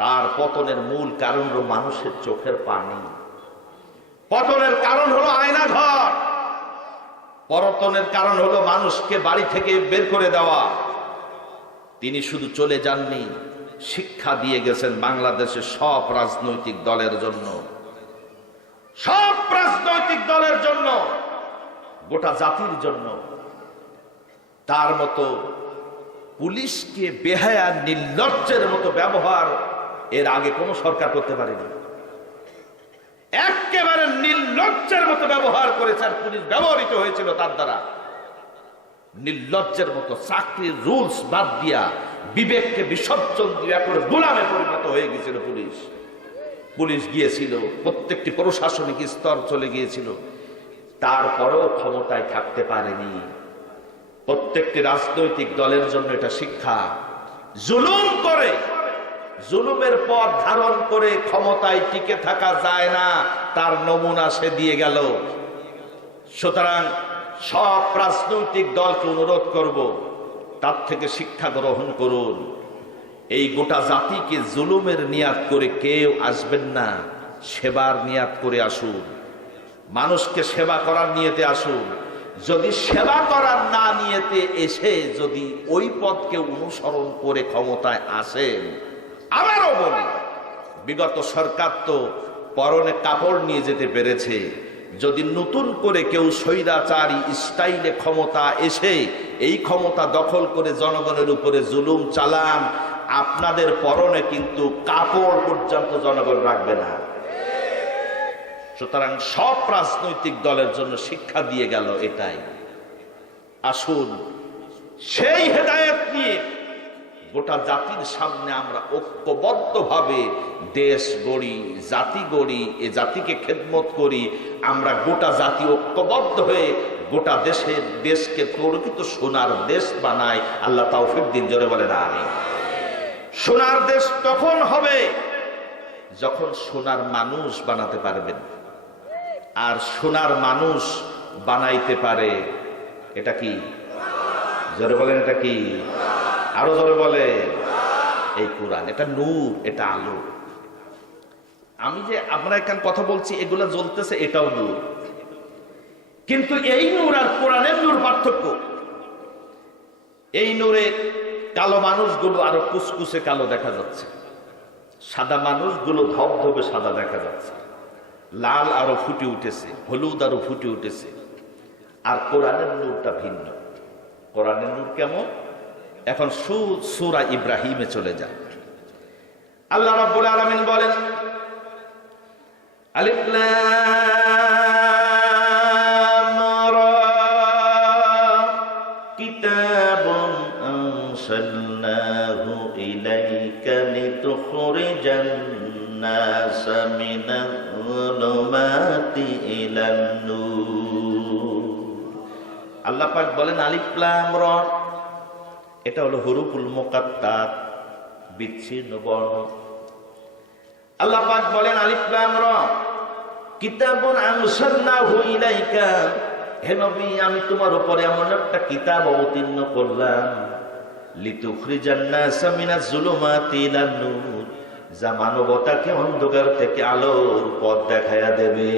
তার পতনের মূল কারণ হলো মানুষের চোখের পানি। পতনের কারণ হলো আয়নাঘর। পতনের কারণ হলো মানুষকে বাড়ি থেকে বের করে দেওয়া। তিনি শুধু চলে যাননি, শিক্ষা দিয়ে গেছেন বাংলাদেশের সব রাজনৈতিক দলের জন্য, সব রাজনৈতিক দলের জন্য, গোটা জাতির জন্য। তার মতো পুলিশকে বেহায়া নির্লজ্জের মতো ব্যবহার এর আগে কোন সরকার করতে পারেনি। একেবারে নির্লজ্জের মতো ব্যবহার করেছে, আর পুলিশ ব্যবহৃত হয়েছিল তার দ্বারা। নির্লজ্জের মতো চাকরির রুলস বাদ দিয়া বিবেককে বিসর্জন দিয়া করে গোলামে পরিণত হয়ে গেছিল পুলিশ। পুলিশ গিয়েছিল, প্রত্যেকটি প্রশাসনিক স্তর চলে গিয়েছিল, তারপরেও ক্ষমতায় থাকতে পারেনি। প্রত্যেকটি রাজনৈতিক দলের জন্য এটা শিক্ষা। জুলুম করে, জুলুমের পথ ধারণ করে ক্ষমতায় টিকে থাকা যায় না, তার নমুনা সে দিয়ে গেল। সুতরাং সব রাজনৈতিক দলকে অনুরোধ করব, তার থেকে শিক্ষা গ্রহণ করুন। এই গোটা জাতিকে জুলুমের নিয়াত করে কেউ আসবেন না, সেবার নিয়াত করে আসুন। মানুষকে সেবা করার নিয়তে আসুন। যদি সেবা করার না নিয়তে এসে যদি ওই পথকে অনুসরণ করে ক্ষমতায় আসেন, আবারও বলি, বিগত সরকার তো পরনে কাপড় নিয়ে যেতে পেরেছে। যদি নতুন করে কেউ স্বৈরাচারী স্টাইলে ক্ষমতা এসে এই ক্ষমতা দখল করে জনগণের উপরে জুলুম চালান, আপনাদের পরনে কিন্তু কাপড় পর্যন্ত জনগণ রাখবে না। সুতরাং সব রাজনৈতিক দলের জন্য শিক্ষা দিয়ে গেল এটাই। আসুন সেই হেদায়েত নিয়ে গোটা জাতির সামনে আমরা ঐক্যবদ্ধভাবে দেশ গড়ি, জাতি গড়ি, এ জাতিকে খেদমত করি। আমরা গোটা জাতি ঐক্যবদ্ধ হয়ে গোটা দেশকে প্রকৃত সোনার দেশ বানাই। আল্লাহ তৌফিক দিন, জোরে বলেন আমিন। সোনার দেশ তখন হবে যখন সোনার মানুষ বানাতে পারবেন। আর সোনার মানুষ বানাইতে পারে এটা কি? জোরে বলেন, এটা কি? আরো জোরে বলে, এই কোরআন। এটা নূর, এটা আলো। আমি যে আপনারা এখানে কথা বলছি, এগুলা জ্বলতেছে, এটাও নূর। কিন্তু এই নূর আর কোরআনের নূর পার্থক্য। এই নূরে কালো মানুষগুলো আরো কুচকুচে কালো দেখা যাচ্ছে, সাদা মানুষগুলো ধবধবে সাদা দেখা যাচ্ছে, লাল আরো ফুটে উঠেছে, হলুদ আরো ফুটে উঠেছে। আর কোরআনের নূরটা ভিন্ন। কোরআনের নূর কেমন? এখন সূরা ইব্রাহিমে চলে যান। আল্লাহ রাব্বুল আলামিন বলেন, আলিফ লাম রা, কিতাবুন আনসালনাহু ইলাইকা লিতুখরিজান নাস মিনাল যুলুমাতি ইলান নূর। আল্লাহ পাক বলেন আলিফ লাম রা, এটা হলো হুরুফুল মুকাত্তাত, বিচ্ছিন্ন বর্ণ। আল্লাহ পাক বলেন আলিফ লাম রা, কিতাবুন আনসালনাহু ইলাইকা, হে নবী আমি তোমার উপরে এমন একটা কিতাব অবতীর্ণ করলাম, লিতুখরিজান নাস মিনাজ যুলুমাতি ইলান নূর, যা মানবতাকে অন্ধকার থেকে আলোর পথ দেখায়া দেবে।